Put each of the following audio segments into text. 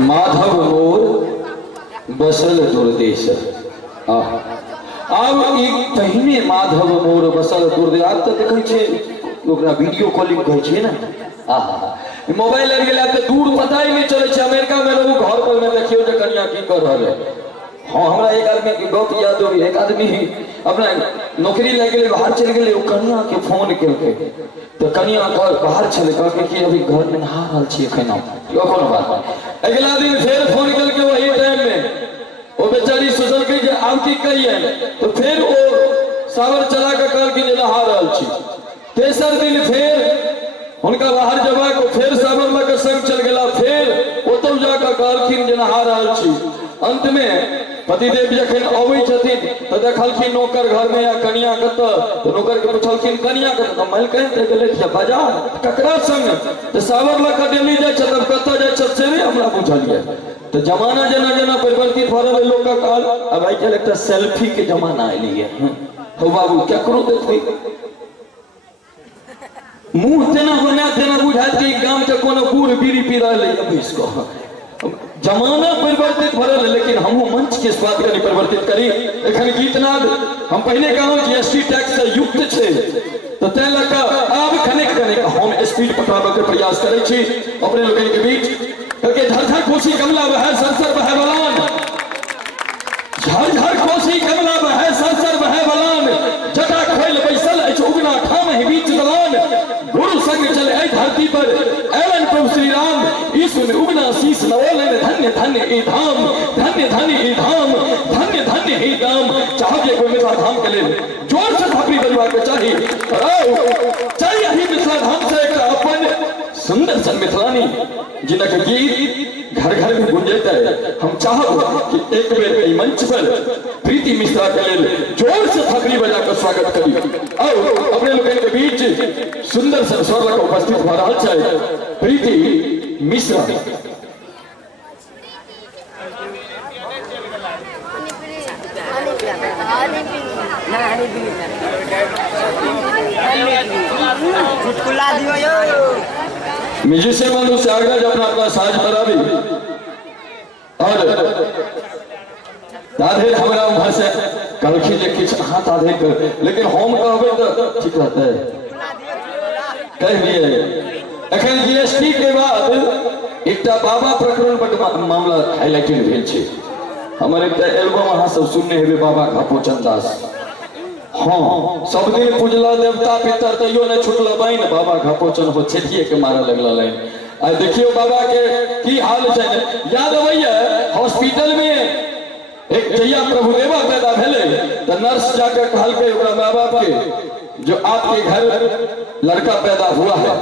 माधव मोर बसल दुर्देश। अब एक पहिने माधव मोर बसल दुर्देश। आब तो देखे छे ओकरा वीडियो कॉलिंग कहै छे ना। मोबाइल लग गेला तो दूर पता ही नहीं चले छे। अमेरिका में रहू घर पर में देखियो जे कन्या की कर रहल है। हाँ हमरा एक आदमी की गप याद हो। एक आदमी अपना नौकरी लग गए बाहर चल गए कन्या के फोन के तो कन्या घर बाहर चले कहके कि अभी घर में नहा रहल छी एखन कोनो बात। अगला दिन फिर फोन करके वही टाइम में वो बेचारी सोचल के जे आब की कहिए तो फिर वो सावर चला के कहल कि नहा रहल छी। तेसर दिन फिर उनका बाहर जबा को फिर सावर लग के संग चल गया। फिर ओतौ जाकर कहलखिन जे नहा रहल छी। अंत में पतिदेव जखन अबै छथिन तो देखलखिन नौकर घर में या कन्या कत तो नौकर के पूछलखिन कन्या कत तो मैल कह के गेलै कि बाजार ककरा संग तो सावर लग के डेली जाय छ तब कत जाय छ से नहीं हमरा बुझलिए। तो जमाना जना जना परिवर्तित भ रहल लोक का काल अब आई चल एकटा सेल्फी के जमाना आइलिए। हो बाबू केकरो देखबै मुंह तेना बना तेना बुझात कि गांव के कोनो बूढ़ बीड़ी पी रहल है। अब इसको जमाना परिवर्तित भ रहल लेकिन हम मंच के स्वाद कनी परिवर्तित करी। एखन गीतनाद हम पहले कहूं जीएसटी टैक्स से युक्त छे तो तै लका आब खने हम स्पीड पकड़ाबे के प्रयास करै छी अपने लोगन के बीच क्योंकि झरझर कोसी कमला बहे सरसर बहे बलान। झरझर कोसी कमला बहे सरसर बहे बलान। जटा खोल बैसल अछि उगना ठाम ही बीच दलान। गुरु संग चले आई धरती पर एवं प्रभु श्री राम। ईश्वर उगना शीश नवोलन धन्य धन्य ए धाम। धन्य धन्य ए धाम धन्य धन्य ए धाम। चाहे कोई मिथिला धाम के लेल जोर से थापड़ी बजवा के चाहिए ही मिथिला धाम से एक अपन सुंदर सन मिथिलानी जिनका गीत घर घर में गुंजता है। हम चाहब कि एक बेर मंच पर प्रीति मिश्रा के लेल जोर से थापड़ी बजा कर स्वागत करी और अपने लोगों के बीच सुंदर सन स्वर लगा उपस्थित हो रहा है प्रीति मिश्रा। म्यूजिशियन बंधु से आग्रह जो अपना अपना साज पर भी और ताधे हमरा वहां से कलखी जे किछ हाथ आधे कर लेकिन हम कहबे तो ठीक रहता है कह दिए। अखन जीएसटी के बाद एकटा बाबा प्रकरण बड मामला हाईलाइटेड भेल छै। हमर एकटा एल्बम अहाँ सब सुनने हेबे बाबा घपोचन दास। हाँ सब दिन पूजला देवता पितर तैयो न छुटल बाइन बाबा घपोचन हो छेटिए के मारे लगल लाइन। आ देखियो बाबा के की हाल छै याद अबैया हॉस्पिटल में एक जहिया प्रभुदेवा पैदा भेले तो नर्स जाकर कहलकै ओकरा माँ बाप के जो आपके घर लड़का पैदा हुआ है।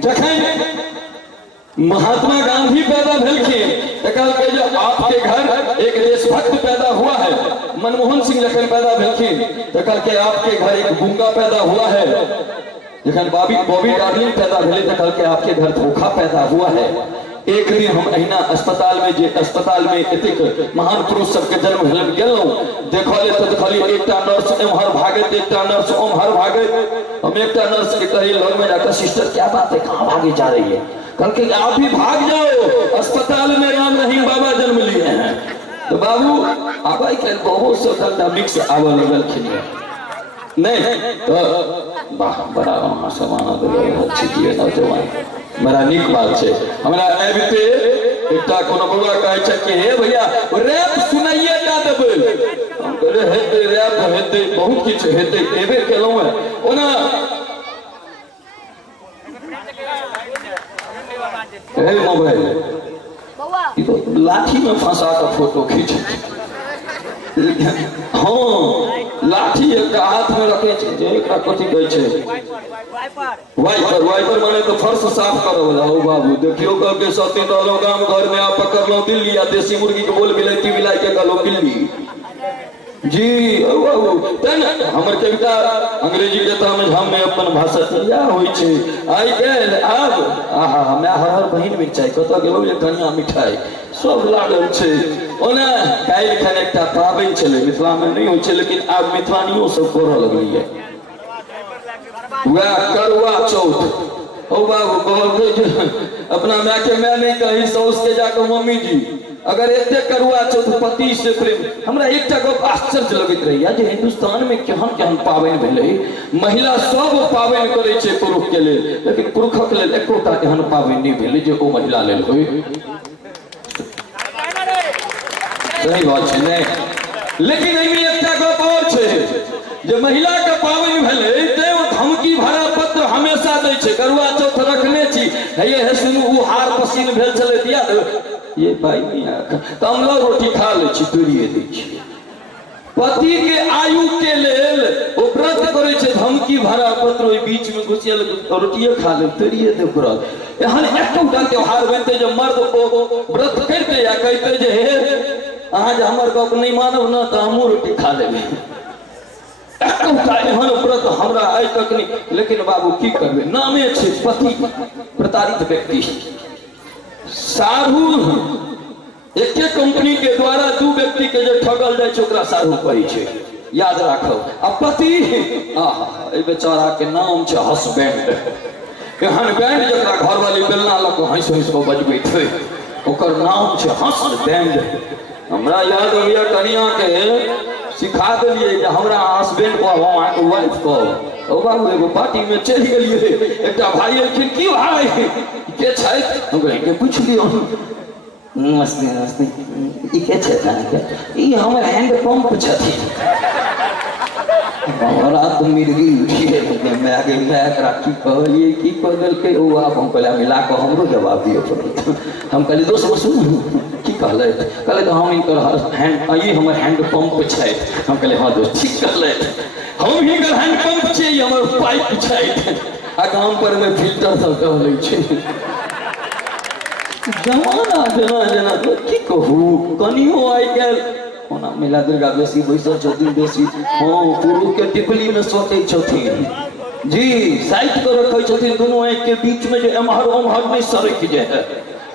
जखन महात्मा गांधी पैदा भेलखिन तो कहलकै जो आपके घर एक देशभक्त पैदा हुआ है। मनमोहन सिंह जखन पैदा भेलखिन तो कहलकै आपके घर एक गूंगा पैदा हुआ है। जखन बॉबी डार्लिंग पैदा भेले तो कहलकै आपके घर धोखा पैदा हुआ है। एक दिन हम अहिना अस्पताल में एतेक महान पुरुष सबके जन्म भेल गेलौं देखले तो देखली एकटा नर्स एम्हर भागत एकटा नर्स ओम्हर भागत। हम एकटा नर्स के कही लग में जाकर सिस्टर क्या बात है कहाँ भागे जा रही है। कहलकै आप भी भाग जाओ अस्पताल में राम रहीम बाबा जन्म लिए हैं। तो बाबू आबाई के बहुत से धंधा मिक्स आवे लगलखिन नहीं तो बड़ा समाना अच्छी किए नौजवान बड़ा निक बात छै। हमरा एबते एकटा कोनो बउआ कहै छै कि हे भैया रैप सुनाइए ता देबै। हम कहले हेतै रैप हेतै बहुत किछ हेतै एबे केलौं है ओना हे मोबाइल ई तो लाठी में फंसा के फोटो खींच। हाँ लाठी एक हाथ में रखे छे एकरा कथि कहै छै वाइपर माने तो फर्श साफ करो वाला। ओ बाबू देखियो के सती दलो गांव घर में आप पकड़लो दिल्ली या देसी मुर्गी के बोल बिलाती बिलाई के गलो बिल्ली जी। ओ बाबू तन हमर कविता अंग्रेजी के त हम में अपन भाषा तैयार होई छै आई गेल अब आहा हमरा हर बहिन मिठाई कत गेलो ये कनिया मिठाई सब लागल छै। ओना काल्हि खन एकटा पाबनि छलै मिथिला में नहीं होइ छै लेकिन आब मिथिलानियों सब करऽ लगलिए वह करुआ चौथ। ओ बाबू कहलकै अपना माँ के मैं नहीं कही सौस के जाकर मम्मी जी अगर एते करुआ चौथ पति से प्रेम हमरा एकटा गप आश्चर्य लगैत रहैया जे हिंदुस्तान में केहन केहन पाबनि भेलै महिला सब पाबनि करै छै पुरुष के लेल लेकिन पुरुषक लेल एकोटा एहन पाबनि नहीं भेलै जे ओ महिला लेल होय सही बात छै नहीं लेकिन एहिमे एकटा गप और छै जे महिला के पाबनि भेलै ते धमकी भरा पत्र हमेशा दै छै करुआ चौथ रखने छी हे हे सुनू उ हार पसीन भेल छलै दिया ये भाई तो हम लोग रोटी खा ले तोड़िए दै छी पति के आयु के लेल ओ व्रत करे छै धमकी भरा पत्र ओहि बीच में घुसियल रोटिए खा ले तोड़िए दे व्रत एहन एकटा त्योहार बनते जे मर्द ओ व्रत करते या कहते जे हे अहाँ जे हमर गप नहीं मानब न तो हमहूँ रोटी खा लेबै एकटा एहन व्रत हमरा आइ तक नहीं लेकिन बाबू की करबै नामे छै पति प्रताड़ित व्यक्ति साधु एक कंपनी के द्वारा दू व्यक्ति के जो ठगल जाए छै ओकरा साधु कहै छै याद राखब आ पति ए बेचारा के नाम छै हस्बैंड एहन बैंड जकरा घरवाली बेलना लऽ कऽ हंस हंस कऽ बजबैत छै ओकर नाम छै हस्बैंड हमरा याद होइया कनिया के सिखा देलिए जे हमरा हस्बैंड को हम अहाँके वाइफ को ओ बाबू एगो पार्टी में चलि गेलिए एकटा भाई एलखिन की भाई के छै हम कहलिए के पूछ लियो नमस्ते नमस्ते ई के छै अहाँके ई हमर हैंड पंप छथिन रात मिर्गी उठिए मैं आगे मैं एकरा की कहलिए की कह देलकै ओ आप हम कहलिए मिला कऽ हमरो जवाब दियो हम कहलिए दोस्त सुन की कहलैथ कहले तो हम इनकर हैंड ई हमर हैंड पंप छै हम कहलिए हाँ दोस्त ठीक कहलैथ हम हिनकर हैंड पंप छै ई हमर पाइप छै आ गाम पर में फिल्टर सब कहलै छै जमाना जेना जेना की कहू कनियो आइ काल्हि ओना महिला दुर्गा बेसी बैसल छथिन बेसी हाँ पुरुष के टिपली में सोते छथिन जी साइड कर रखे छथिन दोनों आँख के बीच में जो एम्हर ओम्हर नहीं सरक जाए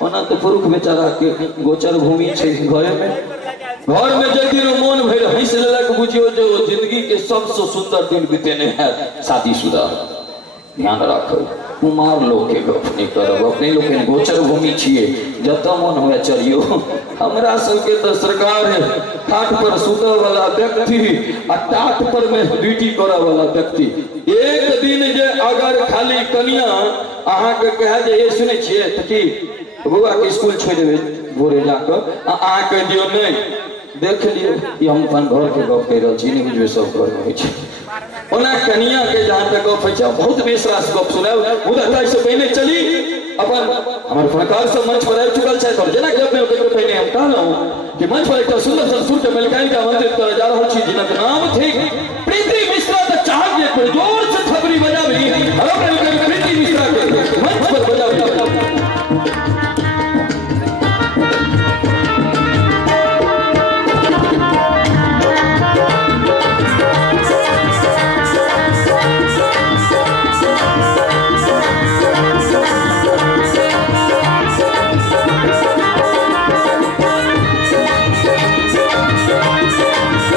ओना तो पुरुष बेचारा के गोचर भूमि छै घर में जे दिन मोन भर हंस लेलक बुझियो जो जिंदगी के सबसे सुंदर दिन बीतेने है शादीशुदा ध्यान रखो कुमार लोग के गप नहीं करब अपने लोग के गोचर भूमि छिए जत मन हुए चलियो हमरा सबके तो सरकार है ठाट पर सुतै वाला व्यक्ति आ टाट पर में ड्यूटी करे वाला व्यक्ति एक दिन जे अगर खाली कनिया अहाँ के कहे जे ए सुनै छियै त की बउआ के स्कूल छोड़ देबै भोरे जाकर अहाँ कह दियो नहीं देख लियो कि हम अपन घर के गप कह रहल छी नहीं बुझबे सब घर में होइ छै ओना कनिया के जहाँ तक गप होइ छै बहुत बेसरास गप सुनाब मुदा ताहि से पहले चली अपन हमर फनकार सब मंच पर आबि चुकल छै और जेना कि अपने के पहले हम कहलहुँ कि मंच पर एकटा सुंदर सन सुर के मलिकाइन के आमंत्रित करय जा रहल छी जिनक नाम थिक प्रीति